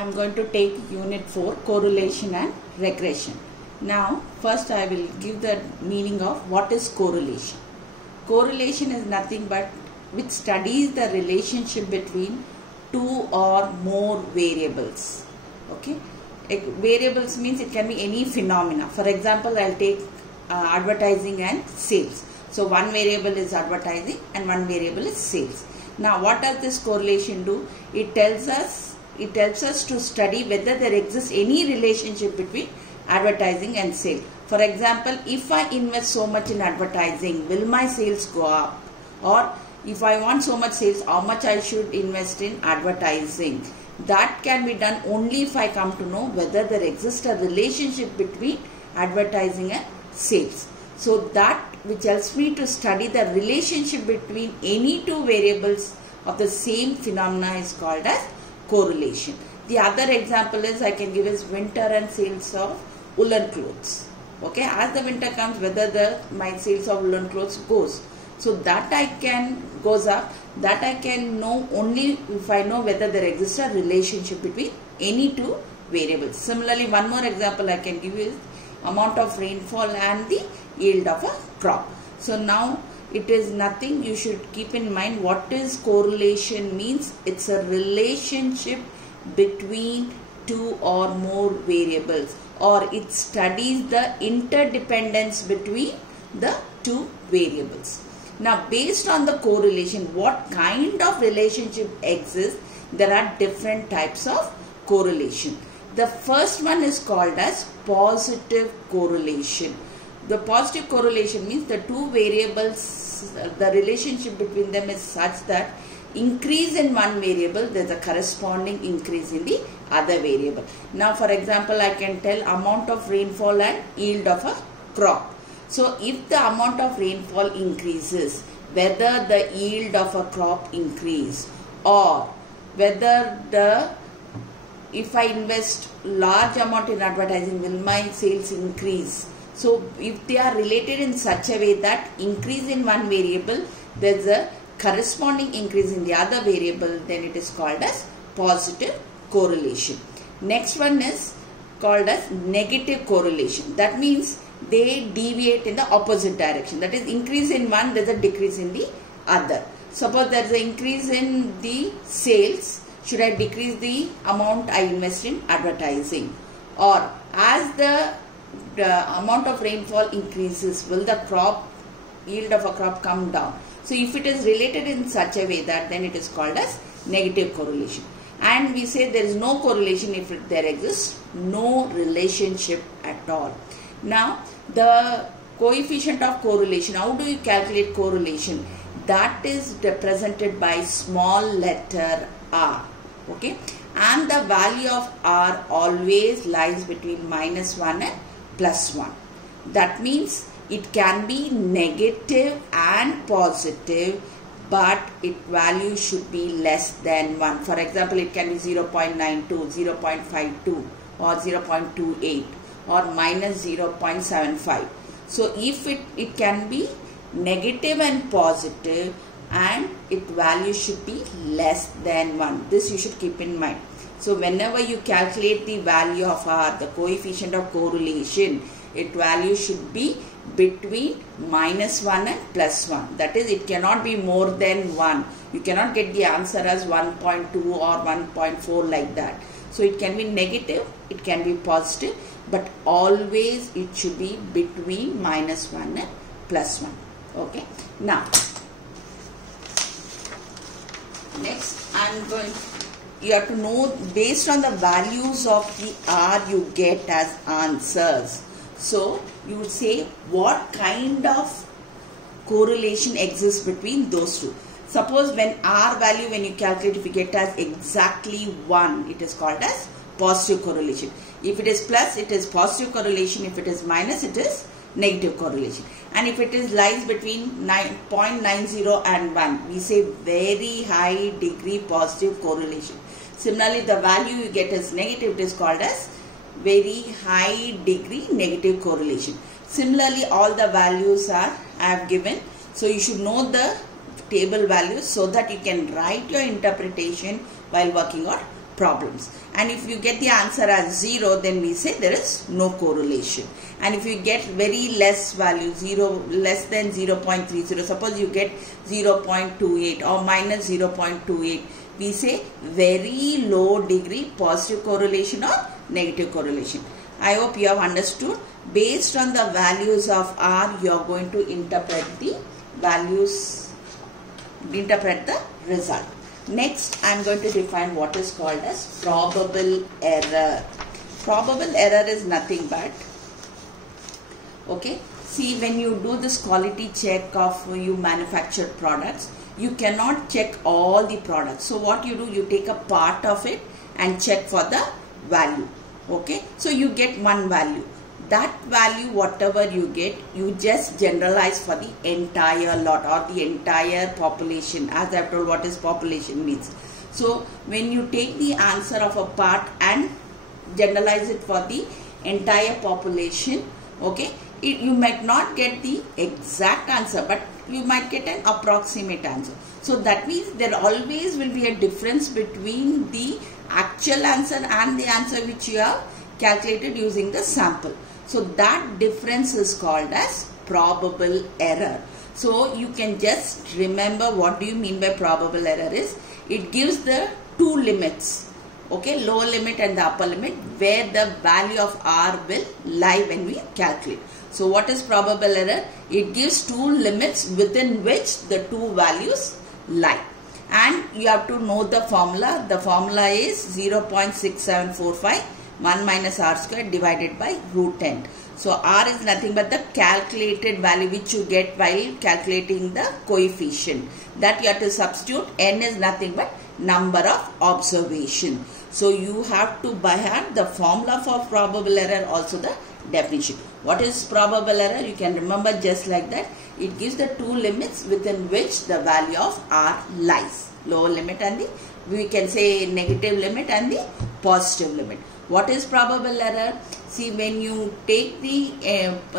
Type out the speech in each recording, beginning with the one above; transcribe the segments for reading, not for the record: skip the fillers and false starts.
I am going to take unit 4, correlation and regression. Now first I will give the meaning of what is correlation. Correlation is nothing but which studies the relationship between two or more variables. Okay, variables means it can be any phenomena. For example, I will take advertising and sales. So one variable is advertising and one variable is sales. Now what does this correlation do? It helps us to study whether there exists any relationship between advertising and sale. For example, if I invest so much in advertising, will my sales go up? Or if I want so much sales, how much I should invest in advertising? That can be done only if I come to know whether there exists a relationship between advertising and sales. So that which helps me to study the relationship between any two variables of the same phenomena is called as correlation. The other example is I can give is winter and sales of woolen clothes. Okay, as the winter comes, whether my sales of woolen clothes goes. So that goes up, that I can know only if I know whether there exists a relationship between any two variables. Similarly, one more example I can give you is amount of rainfall and the yield of a crop. So now it is nothing, you should keep in mind what is correlation means. It's a relationship between two or more variables, or it studies the interdependence between the two variables. Now based on the correlation, what kind of relationship exists? There are different types of correlation. The first one is called as positive correlation. The positive correlation means the two variables, the relationship between them is such that increase in one variable, there is a corresponding increase in the other variable. Now for example, I can tell amount of rainfall and yield of a crop. So if the amount of rainfall increases, whether the yield of a crop increase, or whether if I invest large amount in advertising, will my sales increase? So if they are related in such a way that increase in one variable, there is a corresponding increase in the other variable, then it is called as positive correlation. Next one is called as negative correlation. That means they deviate in the opposite direction. That is, increase in one, there is a decrease in the other. Suppose there is an increase in the sales, should I decrease the amount I invest in advertising? Or as the amount of rainfall increases, will the yield of a crop come down? So if it is related in such a way that, then it is called as negative correlation. And we say there is no correlation if there exists no relationship at all. Now the coefficient of correlation, how do you calculate correlation? That is represented by small letter r. Okay, and the value of r always lies between -1 and +1. That means it can be negative and positive, but its value should be less than 1. For example, it can be 0.92, 0.52 or 0.28 or -0.75. So if it can be negative and positive, and its value should be less than 1. This you should keep in mind. So whenever you calculate the value of r, the coefficient of correlation, its value should be between -1 and +1. That is, it cannot be more than 1. You cannot get the answer as 1.2 or 1.4 like that. So it can be negative, it can be positive, but always it should be between -1 and +1. Okay. Now next you have to know based on the values of the r you get as answers. So you would say what kind of correlation exists between those two. Suppose when r value, when you calculate, if you get as exactly 1, it is called as positive correlation. If it is plus, it is positive correlation. If it is minus, it is negative correlation. And if it is lies between 0.90 and 1, we say very high degree positive correlation. Similarly, the value you get as negative, it is called as very high degree negative correlation. Similarly, all the values I have given. So you should know the table values so that you can write your interpretation while working on problems. And if you get the answer as 0, then we say there is no correlation. And if you get very less value, less than 0.30, suppose you get 0.28 or minus 0.28, we say very low degree positive correlation or negative correlation. I hope you have understood. Based on the values of R, you are going to interpret the values, interpret the result. Next, I am going to define what is called as probable error. Probable error is nothing but, okay, see, when you do this quality check of you manufactured products, you cannot check all the products. So what you do, you take a part of it and check for the value. Okay, so you get one value. That value, whatever you get, you just generalize for the entire lot or the entire population. As I have told, what is population means. So when you take the answer of a part and generalize it for the entire population, okay, you might not get the exact answer, but you might get an approximate answer. So that means there always will be a difference between the actual answer and the answer which you have calculated using the sample. So that difference is called as probable error. So you can just remember what do you mean by probable error is. It gives the two limits, okay, lower limit and the upper limit, where the value of R will lie when we calculate. So what is probable error? It gives two limits within which the two values lie. And you have to know the formula. The formula is 0.6745 1 minus R square divided by root 10. So R is nothing but the calculated value which you get while calculating the coefficient. That you have to substitute. N is nothing but number of observation. So you have to by hand the formula for probable error, also the definition. What is probable error? You can remember just like that. It gives the two limits within which the value of R lies. Lower limit and the, we can say, negative limit and the positive limit. What is probable error? See, when you take the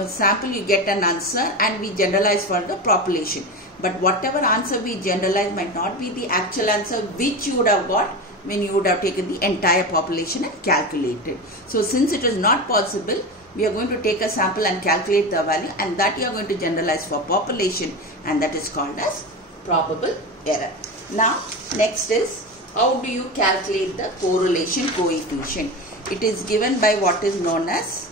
sample, you get an answer and we generalize for the population. But whatever answer we generalize might not be the actual answer which you would have got when you would have taken the entire population and calculated. So since it is not possible, we are going to take a sample and calculate the value, and that you are going to generalize for population, and that is called as probable error. Now, next is how do you calculate the correlation coefficient? It is given by what is known as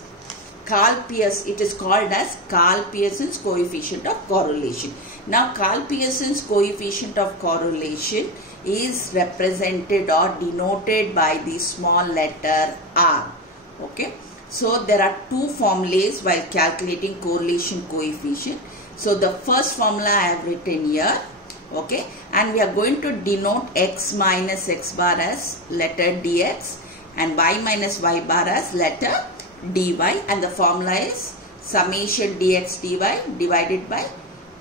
Karl Pearson. It is called as Karl Pearson's coefficient of correlation. Now, Karl Pearson's coefficient of correlation is represented or denoted by the small letter R. Okay. So, there are two formulas while calculating correlation coefficient. So, the first formula I have written here. Okay. And we are going to denote x minus x bar as letter dx and y minus y bar as letter dy, and the formula is summation dx dy divided by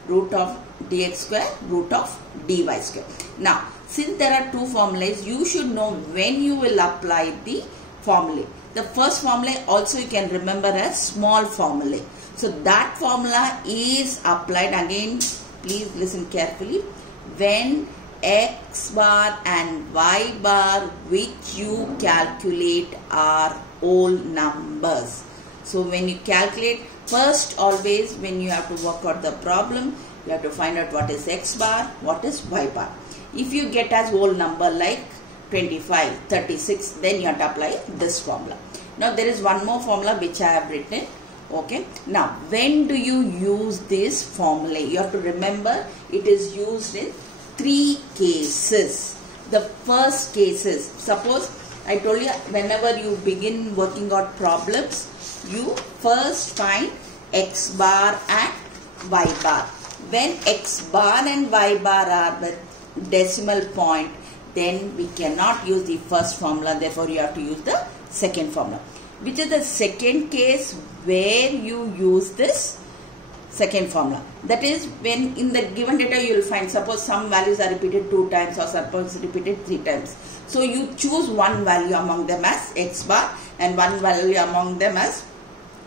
root of dx square root of dy square. Now, since there are two formulas, you should know when you will apply the formula. The first formula also you can remember as small formula. So that formula is applied, again please listen carefully, when x bar and y bar which you calculate are whole numbers. So when you calculate, first always when you have to work out the problem, you have to find out what is x bar, what is y bar. If you get as whole number like 25, 36, then you have to apply this formula. Now there is one more formula which I have written. Okay. Now when do you use this formula? You have to remember it is used in three cases. The first case is, suppose I told you whenever you begin working out problems, you first find x bar and y bar. When x bar and y bar are the decimal point, then we cannot use the first formula, therefore you have to use the second formula. Which is the second case where you use this second formula? That is when in the given data you will find, suppose some values are repeated 2 times or suppose repeated 3 times. So you choose one value among them as x bar and one value among them as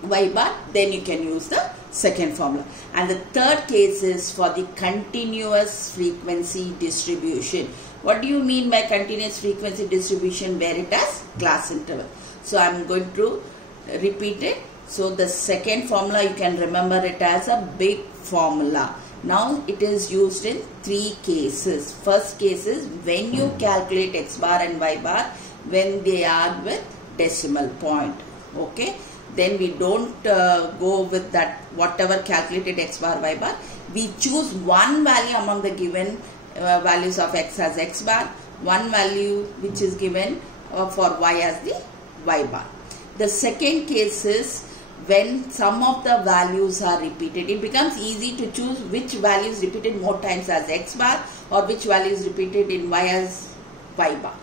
y bar, then you can use the second formula. And the third case is for the continuous frequency distribution. What do you mean by continuous frequency distribution where it has class interval? So I am going to repeat it. So the second formula, you can remember it as a big formula. Now it is used in three cases. First case is when you calculate x bar and y bar when they are with decimal point. Okay. Then we don't go with that whatever calculated x bar, y bar. We choose one value among the given values of x as x bar, one value which is given for y as the y bar. The second case is when some of the values are repeated. It becomes easy to choose which value is repeated more times as x bar or which value is repeated in y as y bar.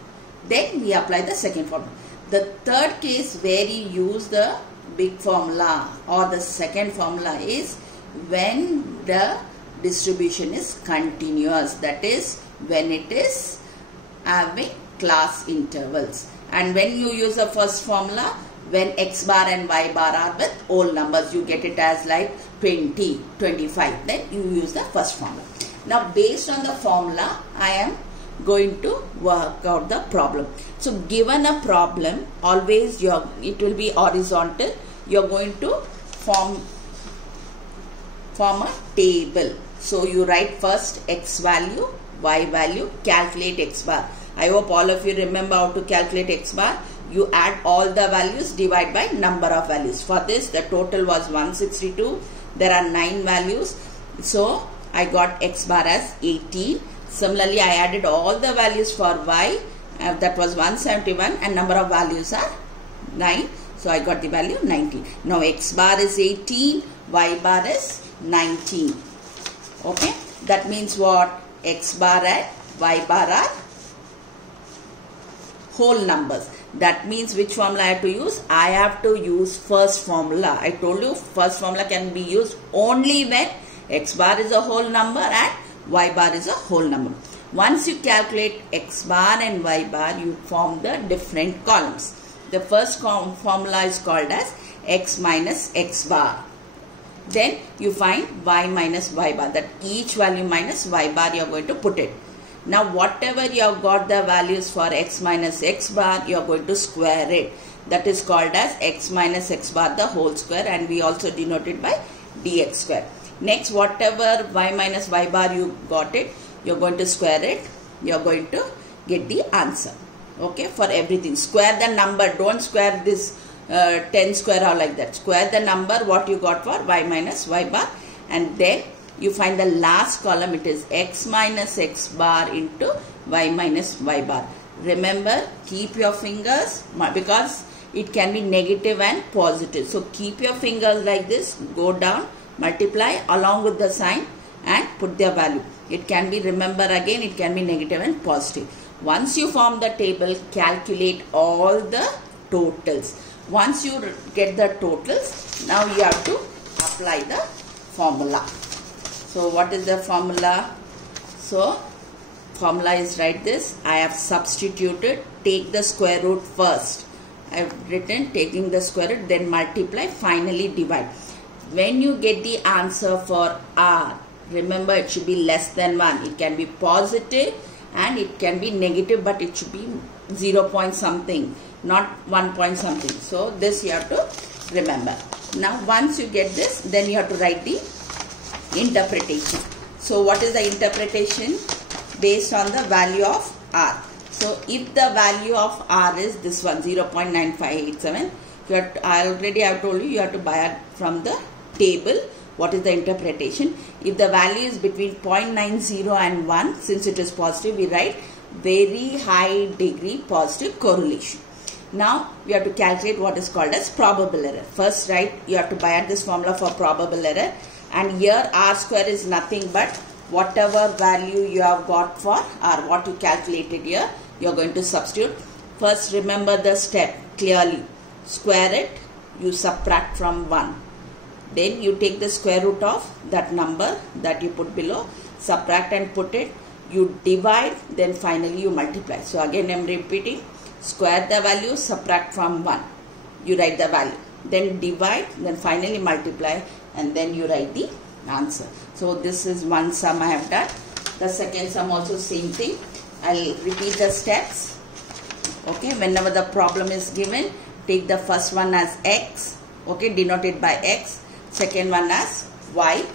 Then we apply the second formula. The third case where you use the big formula or the second formula is when the distribution is continuous, that is when it is having class intervals. And when you use the first formula, when x bar and y bar are with whole numbers, you get it as like 20, 25, then you use the first formula. Now based on the formula, I am going to work out the problem. So given a problem, always it will be horizontal. You are going to form a table. So you write first x value, y value, calculate x bar. I hope all of you remember how to calculate x bar. You add all the values, divide by number of values. For this, the total was 162. There are 9 values. So I got x bar as 18. Similarly, I added all the values for y. That was 171 and number of values are 9. So I got the value 19. Now x bar is 18, y bar is 19. Okay. That means what? X bar and y bar are whole numbers. That means which formula I have to use? I have to use first formula. I told you first formula can be used only when x bar is a whole number and y bar is a whole number. Once you calculate x bar and y bar, you form the different columns. The first formula is called as x minus x bar. Then you find y minus y bar. That each value minus y bar you are going to put it. Now whatever you have got the values for x minus x bar, you are going to square it. That is called as x minus x bar the whole square, and we also denote it by dx square. Next, whatever y minus y bar you got it, you are going to square it. You are going to get the answer. Okay, for everything. Square the number. Don't square this 10 square or like that. Square the number what you got for y minus y bar, and then you find the last column. It is x minus x bar into y minus y bar. Remember, keep your fingers because it can be negative and positive. So keep your fingers like this. Go down, multiply along with the sign and put their value. It can be, remember again, it can be negative and positive. Once you form the table, calculate all the totals. Once you get the totals, now you have to apply the formula. So what is the formula? So formula is like this. I have substituted, take the square root first. I have written taking the square root, then multiply, finally divide. When you get the answer for R, remember it should be less than 1. It can be positive and it can be negative, but it should be 0 point something, not 1 point something. So this you have to remember. Now once you get this, then you have to write the interpretation. So what is the interpretation? Based on the value of R. So if the value of R is this one, 0.9587, I already have told you have to buy it from the table. What is the interpretation? If the value is between 0.90 and 1, since it is positive, we write very high degree positive correlation. Now we have to calculate what is called as probable error. First, you have to buy at this formula for probable error, and here R square is nothing but whatever value you have got for R, what you calculated here, you are going to substitute. First, remember the step clearly. Square it, you subtract from 1. Then you take the square root of that number that you put below, subtract and put it, you divide, then finally you multiply. So again I am repeating, square the value, subtract from 1. You write the value, then divide, then finally multiply, and then you write the answer. So this is one sum I have done. The second sum also same thing. I'll repeat the steps. Okay, whenever the problem is given, take the first one as x, okay, denoted by x, second one as y.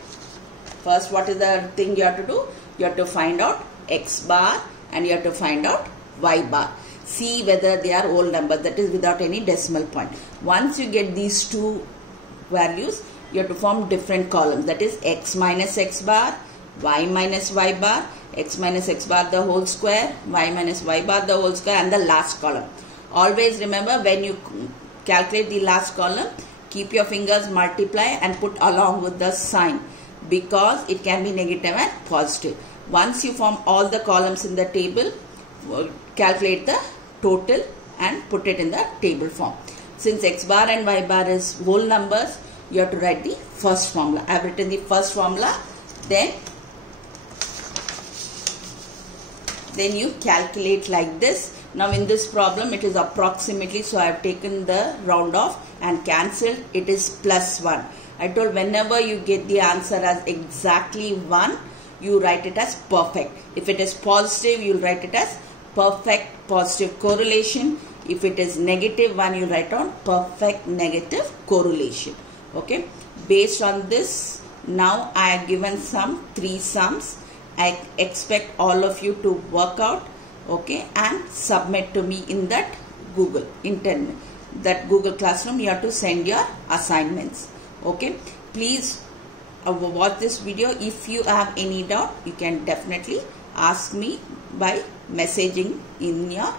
First, what is the thing you have to do? You have to find out x bar and you have to find out y bar. See whether they are whole numbers, that is without any decimal point. Once you get these two values, you have to form different columns, that is x minus x bar, y minus y bar, x minus x bar the whole square, y minus y bar the whole square, and the last column. Always remember, when you calculate the last column, keep your fingers multiply and put along with the sign, because it can be negative and positive. Once you form all the columns in the table, calculate the total and put it in the table form. Since x bar and y bar is whole numbers, you have to write the first formula. I have written the first formula, then you calculate like this. Now in this problem it is approximately, so I have taken the round off and cancelled. It is plus 1. I told whenever you get the answer as exactly 1, you write it as perfect. If it is positive, you will write it as perfect positive correlation. If it is negative 1, you write on perfect negative correlation. Okay. Based on this, now I have given some 3 sums. I expect all of you to work out, okay, and submit to me in that Google Classroom. You have to send your assignments. Okay, please watch this video. If you have any doubt, you can definitely ask me by messaging in your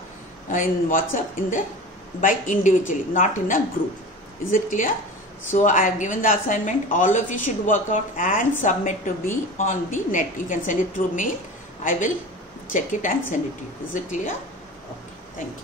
in WhatsApp by individually, not in a group. Is it clear? So I have given the assignment. All of you should work out and submit to me on the net. You can send it through mail. I will check it and send it to you. Is it clear? Okay. Thank you.